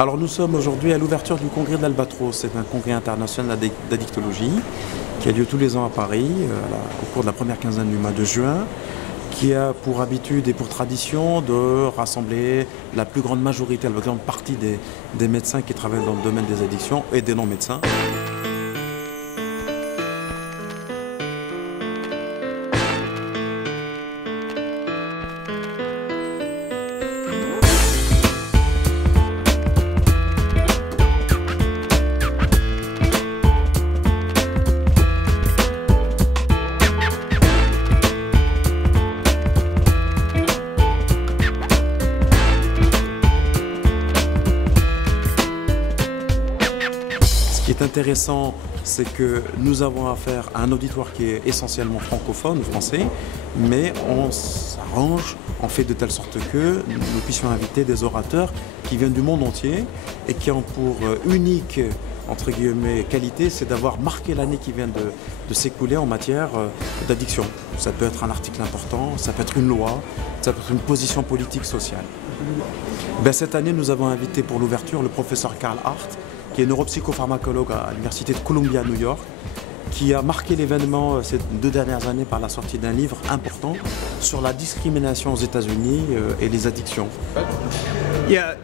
Alors nous sommes aujourd'hui à l'ouverture du congrès de l'Albatros. C'est un congrès international d'addictologie qui a lieu tous les ans à Paris au cours de la première quinzaine du mois de juin, qui a pour habitude et pour tradition de rassembler la plus grande majorité, la plus grande partie des médecins qui travaillent dans le domaine des addictions et des non-médecins. Ce qui est intéressant, c'est que nous avons affaire à un auditoire qui est essentiellement francophone, français, mais on s'arrange, on fait de telle sorte que nous puissions inviter des orateurs qui viennent du monde entier et qui ont pour unique, entre guillemets, qualité, c'est d'avoir marqué l'année qui vient de s'écouler en matière d'addiction. Ça peut être un article important, ça peut être une loi, ça peut être une position politique, sociale. Cette année, nous avons invité pour l'ouverture le professeur Carl Hart, qui est neuropsychopharmacologue à l'université de Columbia, New York, qui a marqué l'événement ces 2 dernières années par la sortie d'un livre important sur la discrimination aux États-Unis et les addictions. Yeah,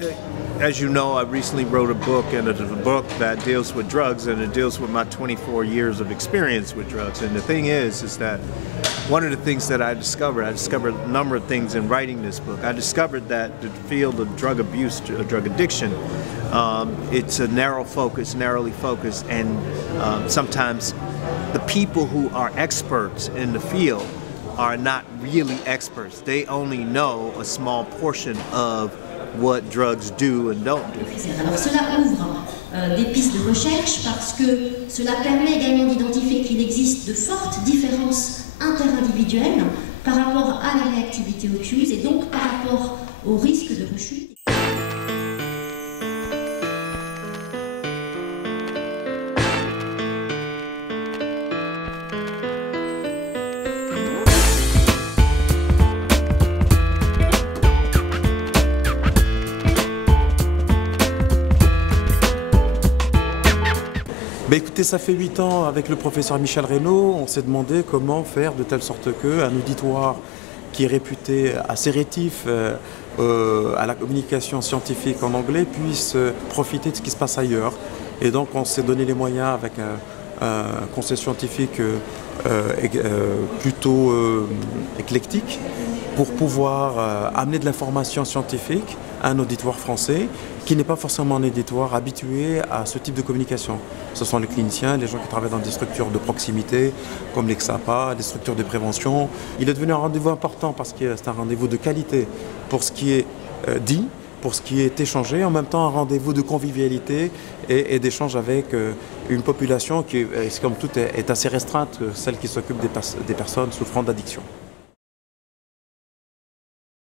as you know, I recently wrote a book, and it's a book that deals with drugs, and it deals with my 24 years of experience with drugs. And the thing is that one of the things that I discovered a number of things in writing this book. I discovered that the field of drug abuse, drug addiction, it's a narrowly focused, and sometimes the people who are experts in the field are not really experts. They only know a small portion of what drugs do and don't do. Alors cela ouvre des pistes de recherche parce que cela permet également d'identifier qu'il existe de fortes différences interindividuelles par rapport à la réactivité opieuse et donc par rapport au risque de rechute. Écoutez, ça fait 8 ans avec le professeur Michel Reynaud, on s'est demandé comment faire de telle sorte qu'un auditoire qui est réputé assez rétif à la communication scientifique en anglais puisse profiter de ce qui se passe ailleurs. Et donc on s'est donné les moyens avec un conseil scientifique plutôt éclectique pour pouvoir amener de l'information scientifique à un auditoire français qui n'est pas forcément un auditoire habitué à ce type de communication. Ce sont les cliniciens, les gens qui travaillent dans des structures de proximité comme l'EXAPA, des structures de prévention. Il est devenu un rendez-vous important parce que c'est un rendez-vous de qualité pour ce qui est dit, pour ce qui est échangé, en même temps un rendez-vous de convivialité et d'échange avec une population qui, comme tout, est assez restreinte, celle qui s'occupe des personnes souffrant d'addiction.